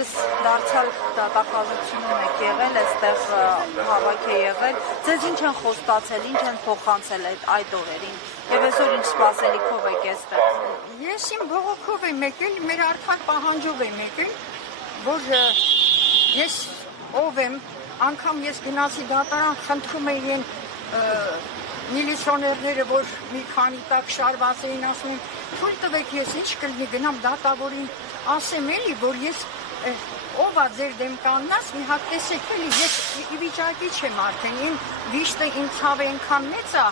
Ձերս դարձյալ դատախազությունում եք եղել, այստեղ հավաք է եղել, ձեզ ինչ են խոստացել, ինչ են փոխանցել այդ օրերին, եւ այսօր ինչ սպասելիքով եք այստեղ։ Ես իմ բողոքով եմ եկել, մեր արդար պահանջով եմ եկել, որ ես ով եմ, անգամ ես գնացի դատարան, խնդրում էին միլիցիոներները, որ մի քանի տակ շարված էին, ասում են, թույլ տվեք ես ինչ կլինի, գնամ դատավորին, ասեմ էլի, որ ես ով է ձեր դեմ կանգնած, մի հատ տեսեք էլի, ես ի վիճակի չեմ արդեն, իմ վիշտը իմ ցավը այնքան մեծ է,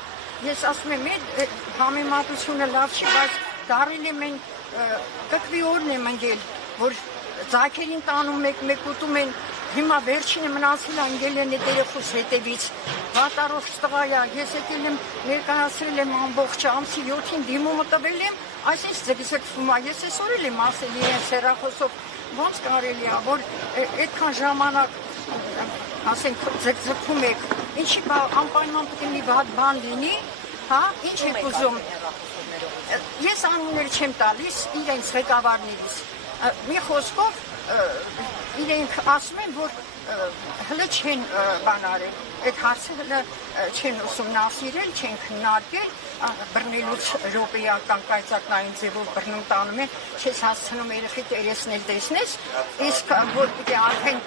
ես ասում եմ, համեմատությունը լավ չի, բայց դարել եմ են կկվի օրն եմ ընկել, որ ձայքերին տանում մեկ ուտում են, հիմա վերջինը մնացել ընկել են այդ երեխուս հետևից, վատառոջ տղա է, ես եկել եմ ներկայացրել եմ ամբողջ ամսի 7-ին դիմումը տվել եմ, այսինքն ձգձգվում է, ես այսօր էլ եմ ասել իրենց հեռախոսով, ոնց կարելի է, որ այդքան ժամանակ ասենք ձգձգվում եք, ինչի անպայման պետք է մի վատ բան լինի, հա, ինչ եք ուզում, ես անուններ չեմ տալիս իրենց ղեկավարներից, մի խոսքով իրենք ասում են, որ հլը չեն բան արել, այդ հարցը հլը չեն ուսումնասիրել, չեն քննարկել, բռնելուց րոպեական կայծակնային ձևով բռնում տանում են, չես հասցնում երեխի տերեսն էլ տեսնես, իսկ որ պիտի արդեն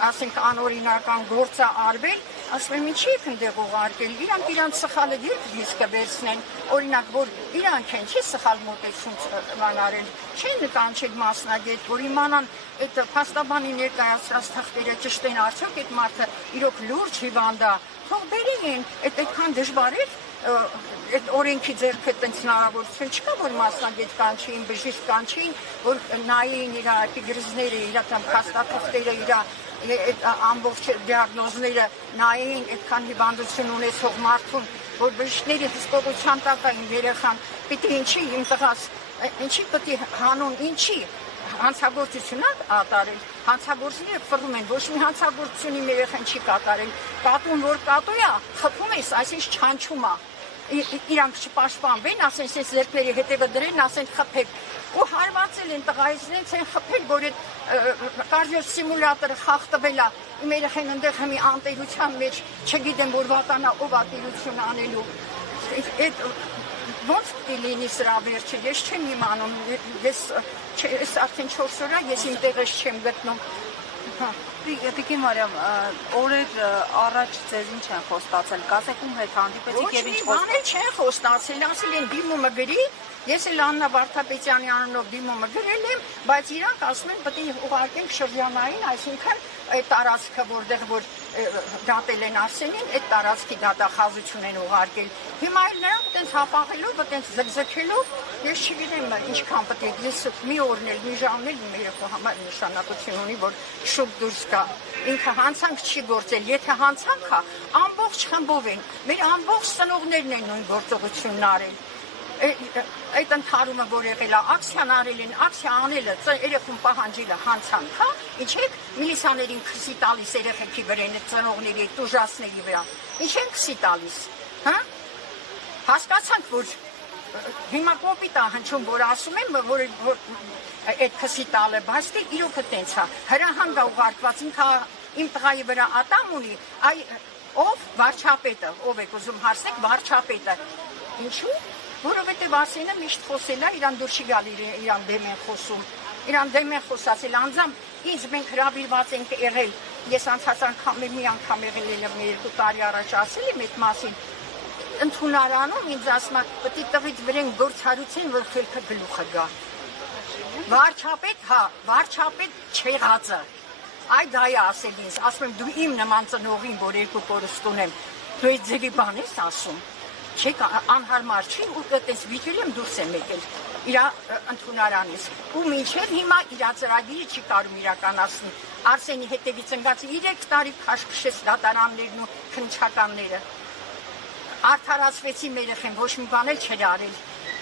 ասենք անօրինական գործը արվել, ասում եմ ինչի եք ընդեղ ուղարկել, իրանք սխալը երբ դիսկը վերցնեն, օրինակ, որ իրանք են, չի սխալ մոտեցում բան արել, չեն նկանչել մասնագետ, որ իմանան այդ փաստաբանի ներկայացրած թղթերը ճշտ են արդյոք այդ մարդը իրոք լուրջ հիվանդ է, թող բերին են, այդքան դժվար է, այդ օրենքի ձեռքը տենց հնարավորություն չկա, որ մասնագետ կանչեին, բժիշկ կանչեին, որ նայեին իր էպիգրիզները, իր փաստաթղթերը, իր այդ ամբողջ դիագնոզները նայեին այդքան հիվանդություն ունեցող մարդուն, որ բժիշկների հսկողության տակ էին երեխան, պիտի ինչի իմ տղաս, ինչի պետք է հանուն, ինչի հանցագործություն ատարել, հանցագործները ֆռում են, ոչ մի հանցագործություն իմ երեխան չի կատարել, կատուն որ կատու է, խփում ես, այսինքն չանչում է, իրանք չպաշտպանվեն, ասեն սենց ձեռքերի հետևը դրեն, ասեն խփեք, ու հարվածել են տղայիցնենց են խփել, որ այդ կարդիո սիմուլյատորը խախտվել է, իմ երեխան ընդեղ հմի անտերության մեջ, չգիտեմ, որ վատանա ով ատերություն անելու, ոնց պիտի լինի սրա վերջը, ես չեմ իմանում, ես արդեն 4 օր է, ես իմ տեղս չեմ գտնում։ Տիկին Մարիամ, օրեր առաջ ձեզ ինչ են խոստացել, կասեք ում հետ հանդիպեցիք և ինչ խոստացել։ Ոչ մի բան չեն խոստացել, ասել են դիմումը գրի, ես էլ Աննա Վարդապետյանի անունով դիմումը գրել եմ, բայց իրանք ասում են պետք է ուղարկենք շրջանային, այսինքն այդ տարածքը, որտեղ որ դատել են Արսենին, այդ տարածքի դատախազություն են ուղարկել։ Հիմա էլ նրանք այդպես հապաղելով, այդպես զգզգելով, ես չգիտեմ ինչքան պետք է, ես մի օրն էլ, մի ժամն էլ իմ երեխու համար նշանակություն ունի, որ շուտ դուրս գա։ Ինքը հանցանք չի գործել, եթե հանցանք է, ամբողջ խմբով են, մեր ամբողջ ծնողներն են նույն գործողությունն արել։ Այդ ընդհարումը, որ եղել է, ակցիան արել են, ակցիա անելը, երեխուն պահանջելը հանցանք, հա, ինչ եք միլիսաներին քսի տալիս երեխեքի վրա, այդ ծնողների, այդ ուժասների վրա, ինչ են քսի տալիս, հա, հասկացանք, որ հիմա կոպիտ է հնչում, որ ասում եմ, որ այդ քսի տալը, բայց դե իրոքը տենց է, հրահանգ է ուղարկված, իմ տղայի վրա ատամ ունի, ով վարչապետը, ով եք ուզում հարցնեք, վարչապետը, ինչու՞, որովհետև Արսենը միշտ խոսել է, իրան դուր չի գալ իրան դեմ են խոսում, իրան դեմ են խոսացել, անձամբ ինձ մենք հրավիրված ենք եղել, ես անցած անգամ մի անգամ եղել եմ 2 տարի առաջ ասել եմ այդ մասին, ընդունարանում ինձ ասում է, պետք է տղից վրեն գործարություն, որ խելքը գլուխը գա։ Վարչապետ, հա, վարչապետ չեղածը, այ դա է ասել ինձ, ասում եմ դու իմ նման ծնողին, որ 2 կորուստ ունեմ, դու այդ ձևի բան ես ասում։ Չեք անհարմար չի ու այդպես վիճել եմ դուրս եմ եկել իր ընդունարանից ու մինչև հիմա իր ծրագիրը չի կարում իրականացնել Արսենի հետևից ընկած 3 տարի քաշքշեց դատարաններն ու քննչականները արդարացվեցի մեր երեխեն ոչ մի բան էլ չէր արել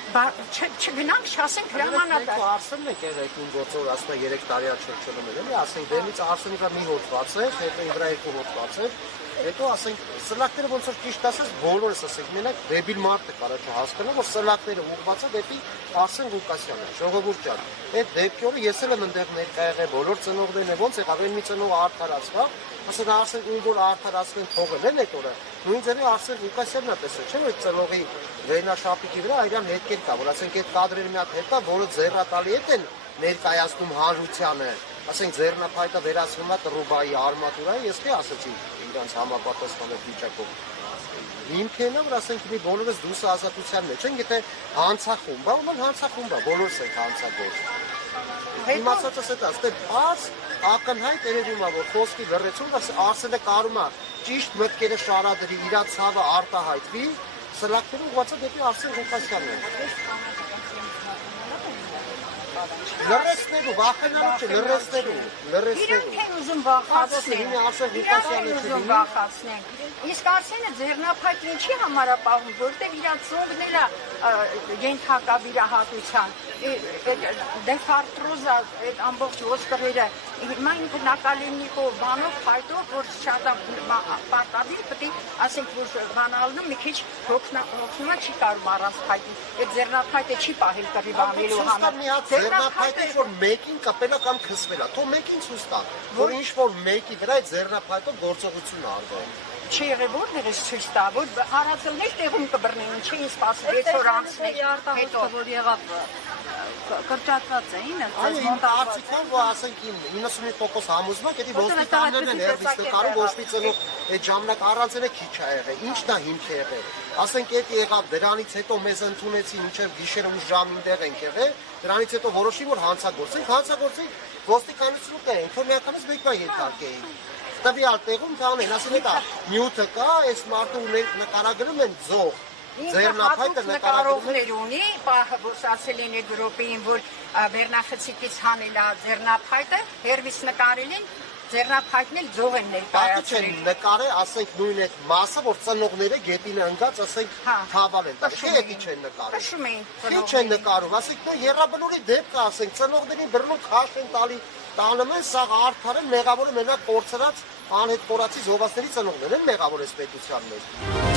չգնանք չասենք հրամանատար Արսենն է եղել ում գործով ասում է 3 տարի չնչելում էր էլի ասենք դեմից Արսենի վրա մի հոդված է հետո իր վրա 2 հոդված է Հետո ասենք սլակները ոնց որ ճիշտ ասած բոլորս ասենք մենակ դեբիլ մարդը կարա չհասկանա որ սլակները ուղղված է դեպի Արսեն Ղուկասյանը ժողովուրդ ջան այդ դեպքերը ես էլ եմ այնտեղ ներկա եղել բոլոր ծնողներն են ոնց եղավ այն մի ծնողը արդարացվա ասենք Արսեն ում որ արդարացնեն թողել են այդ օրը նույն ձևի Արսեն Ղուկասյանն է տեսել չէ՞ որ ծնողի վերնաշապիկի վրա իրան հետքեր կա որ ասենք այդ կադրերի մի հատ հետ կա որը ձեռատալի հետ են ներկայացնում հանրությանը ասենք ձեռնափայտը վերացվում է Տրուբայի արմատուրայի ես թե ասացի իրանց համապատասխանող վիճակով հիմքենը որ ասենք մի բոլորս դուրս ազատության մեջ են եթե հանցախումբ է ում հանցախումբ է բոլորս ենք հանցագործ իմացածս է դա ստե բաց ակնհայտ երևում է որ խոսքի լրացում Արսենը կարում է ճիշտ մտքերը շարադրի իր ցավը արտահայտվի սլակները ուղղված է դեպի Արսեն Ղուկասյանին լրացնելու, վախենալու չէ, լրացնելու Իրանք են ուզում վախացնեն, ուզում վախացնեն Իսկ Արսենը ձեռնափայտ ինչի համար է պահում, որտեղ իր ծնողները ենթակա վիրահատության դեֆարտրոզա այդ ամբողջ ոսկրերը հիմա ինքը նակալենիկով բանով փայտով որ շատ պարտադիր պետք է ասենք որ բանալնում մի քիչ հոգնումա չի կարող առանց փայտի այդ ձեռնափայտը չի պահել կռի բանելու համար ձեռնափայտը որ մեկին կապել է կամ քսվել է թող մեկին ցույց տա որ ինչ որ մեկի վրա այդ ձեռնափայտը գործողություն արվել Չի եղել որտեղ է ցույց տա որ հարացելներ տեղում կբռնեն չէին սպասել 6 օր անցնել հետո որ եղավ կրճատված էին այո արդյունքում որ ասենք 95% համոզված է ոստիկաններն են հերվիստ կարում ոչ մի ծնող այդ ժամանակ առանցելը քիչ է եղել ինչն է հիմք է եղել ասենք այդ եղավ դրանից հետո մեզ ընդունեցին մինչև գիշերը ու ժամին տեղ ենք եղել դրանից հետո որոշի որ հանցագործենք ոստիկանությունը կա ինֆորմացիոնից մեկն ենթարկեին տվյալ տեղում կանեն ասել դա նյութը կա այս մարդու նկարագրում են ձող ձեռնափայտը նկարողներ ունի պահը որ ասել են այդ Եվրոպային որ Բեռնախցիկից հանել է ձեռնափայտը հերվիս նկարել են ձեռնափայտն էլ ձող են ներկայացրել նկարել ասենք նույն այդ մասը որ ծնողները գետին ընկած ասենք թավալ են դա չեն նկարել քշում են ծնողները չեն նկարում ասենք նո երրաբնորի դեպքը ասենք ծնողներին բռնում քաշ են տալի տանում են սա արդարը մեղավորը մենակ կորցրած անհետ կորացի զովասների ծնողներ են մեղավոր այս պետության մեջ